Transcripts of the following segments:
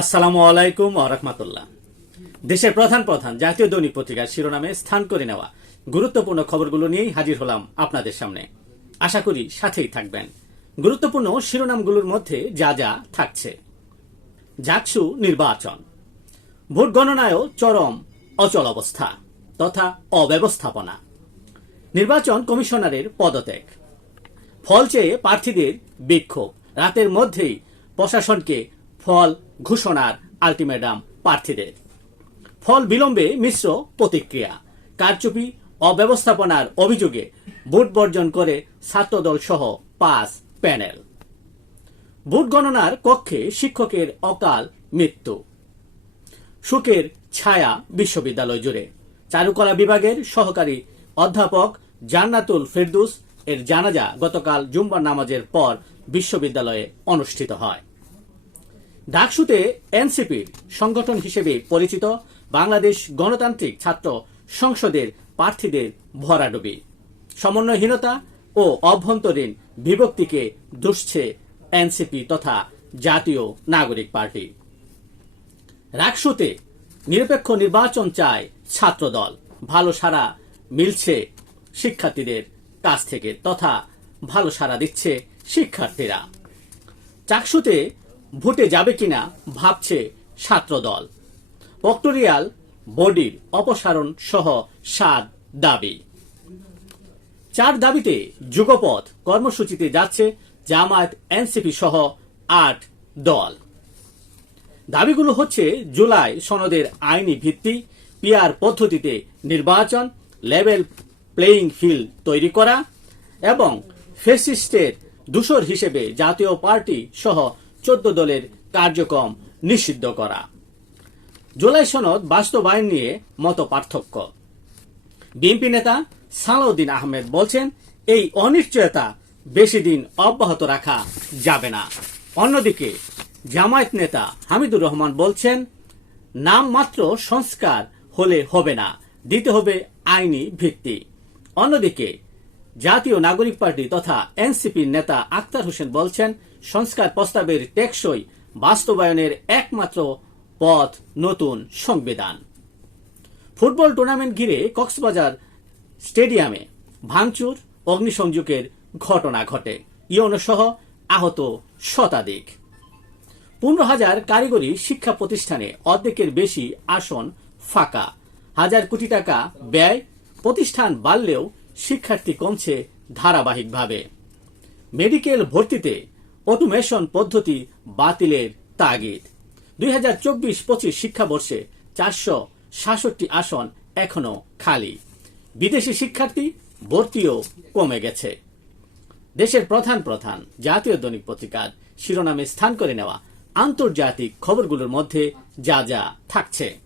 আসসালামু আলাইকুম রহমতুল্লাহ। দেশের প্রধান প্রধান জাতীয় দৈনিক পত্রিকার শিরোনামে স্থান করে নেওয়া গুরুত্বপূর্ণ খবরগুলো নিয়েই হাজির হলাম আপনাদের সামনে। আশা করি সাথেই থাকবেন। গুরুত্বপূর্ণ শিরোনামগুলোর মধ্যে যা যা থাকছে। জাকসু নির্বাচন। ভোট গণনায়ও চরম অচল অবস্থা তথা অব্যবস্থাপনা। নির্বাচন কমিশনারের পদত্যাগ। ফল চেয়ে প্রার্থীদের বিক্ষোভ। রাতের মধ্যেই প্রশাসনকে ফল ঘোষণার আলটিমেটাম প্রার্থীদের। ফল বিলম্বে মিশ্র প্রতিক্রিয়া। কারচুপি অব্যবস্থাপনার অভিযোগে ভোট বর্জন করে ছাত্রদল সহ পাঁচ প্যানেল। ভোট গণনার কক্ষে শিক্ষকের অকাল মৃত্যু। সুখের ছায়া বিশ্ববিদ্যালয় জুড়ে। চারুকলা বিভাগের সহকারী অধ্যাপক জান্নাতুল ফেরদুস এর জানাজা গতকাল জুম্বার নামাজের পর বিশ্ববিদ্যালয়ে অনুষ্ঠিত হয়। ডাকসুতে এনসিপির সংগঠন হিসেবে পরিচিত বাংলাদেশ গণতান্ত্রিক ছাত্র সংসদের প্রার্থীদের ভরাডুবি। সমন্বয়হীনতা ও অভ্যন্তরীণ বিভক্তিকে দুষছে এনসিপি তথা জাতীয় নাগরিক পার্টি। রাকসুতে নিরপেক্ষ নির্বাচন চায় ছাত্রদল। ভালো সারা মিলছে শিক্ষার্থীদের কাছ থেকে তথা ভালো সারা দিচ্ছে শিক্ষার্থীরা। চাকসুতে ভোটে যাবে কিনা ভাবছে ছাত্রদল। পক্টোরিয়াল বডির অপসারণ সহ সাত দাবি। চার দাবিতে যুগপথ কর্মসূচিতে যাচ্ছে জামায়াত এনসিপি সহ আট দল। দাবিগুলো হচ্ছে জুলাই সনদের আইনি ভিত্তি পিয়ার পদ্ধতিতে নির্বাচন, লেভেল প্লেয়িং ফিল্ড তৈরি করা এবং ফেসিস্টের দূষর হিসেবে জাতীয় পার্টি সহ চোদ্দ দলের কার্যক্রম নিষিদ্ধ করা। জুলাই সনদ বাস্তবায়ন নিয়ে মত পার্থক্য বিএনপি নেতা সালাউদ্দিন আহমেদ বলছেন, এই অনিশ্চয়তা বেশি দিন অব্যাহত রাখা যাবে না। অন্যদিকে জামায়াত নেতা হামিদুর রহমান বলছেন নামমাত্র সংস্কার হলে হবে না, দিতে হবে আইনি ভিত্তি। অন্যদিকে জাতীয় নাগরিক পার্টি তথা এনসিপির নেতা আক্তার হোসেন বলছেন, সংস্কার প্রস্তাবের টেকসই বাস্তবায়নের একমাত্র পথ নতুন সংবিধান। ফুটবল টুর্নামেন্ট ঘিরে কক্সবাজার স্টেডিয়ামে ভাঙচুর, অগ্নিসংযোগের ঘটনা ঘটে। ইয়নো সহ আহত শতাধিক। পনেরো হাজার কারিগরি শিক্ষা প্রতিষ্ঠানে অর্ধেকের বেশি আসন ফাঁকা। হাজার কোটি টাকা ব্যয়। প্রতিষ্ঠান বাড়লেও শিক্ষার্থী কমছে ধারাবাহিকভাবে। মেডিকেল ভর্তিতে অটোমেশন পদ্ধতি বাতিলের তাগিদ। দুই হাজার চব্বিশ পঁচিশ শিক্ষাবর্ষে চারশো সাতষট্টি আসন এখনও খালি। বিদেশি শিক্ষার্থী ভর্তিও কমে গেছে। দেশের প্রধান প্রধান জাতীয় দৈনিক পত্রিকার শিরোনামে স্থান করে নেওয়া আন্তর্জাতিক খবরগুলোর মধ্যে যা যা থাকছে।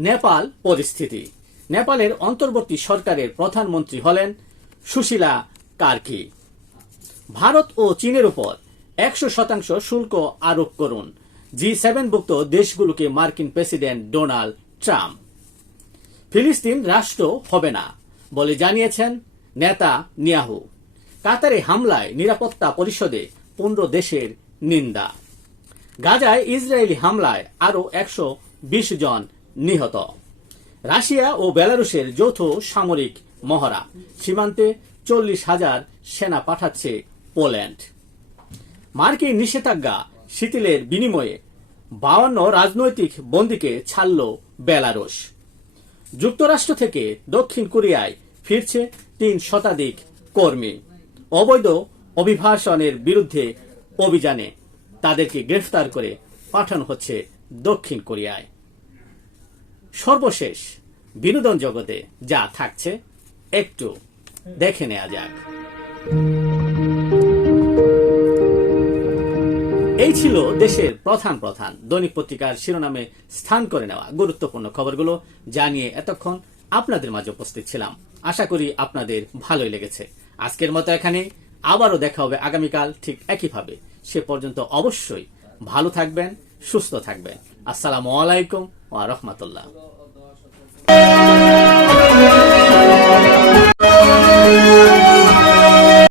নেপাল পরিস্থিতি। নেপালের অন্তর্বর্তী সরকারের প্রধানমন্ত্রী হলেন সুশীলা কার্কি। ভারত ও চীনের উপর একশো শতাংশ শুল্ক আরোপ করুন, জি সেভেনভুক্ত দেশগুলোকে মার্কিন প্রেসিডেন্ট ডোনাল্ড ট্রাম্প। ফিলিস্তিন রাষ্ট্র হবে না, বলে জানিয়েছেন নেতা নিয়াহু। কাতারে হামলায় নিরাপত্তা পরিষদে পনেরো দেশের নিন্দা। গাজায় ইসরায়েলি হামলায় আরও একশো বিশ জন নিহত। রাশিয়া ও বেলারুশের যৌথ সামরিক মহড়া। সীমান্তে চল্লিশ হাজার সেনা পাঠাচ্ছে পোল্যান্ড। মার্কিন নিষেধাজ্ঞা শিথিলের বিনিময়ে বাউন্ন রাজনৈতিক বন্দীকে ছাড়ল বেলারুশ। যুক্তরাষ্ট্র থেকে দক্ষিণ কোরিয়ায় ফিরছে তিন শতাধিক কর্মী। অবৈধ অভিভাষণের বিরুদ্ধে অভিযানে তাদেরকে গ্রেফতার করে পাঠানো হচ্ছে দক্ষিণ কোরিয়ায়। সর্বশেষ বিনোদন জগতে যা থাকছে একটু দেখে নেওয়া যাক। এই ছিল দেশের প্রধান প্রধান দৈনিক পত্রিকার শিরোনামে স্থান করে নেওয়া গুরুত্বপূর্ণ খবরগুলো জানিয়ে এতক্ষণ আপনাদের মাঝে উপস্থিত ছিলাম। আশা করি আপনাদের ভালোই লেগেছে। আজকের মতো এখানে। আবারও দেখা হবে আগামীকাল ঠিক একইভাবে। সে পর্যন্ত অবশ্যই ভালো থাকবেন সুস্থ থাকবেন। আসসালামু আলাইকুম ওয়া রাহমাতুল্লাহ।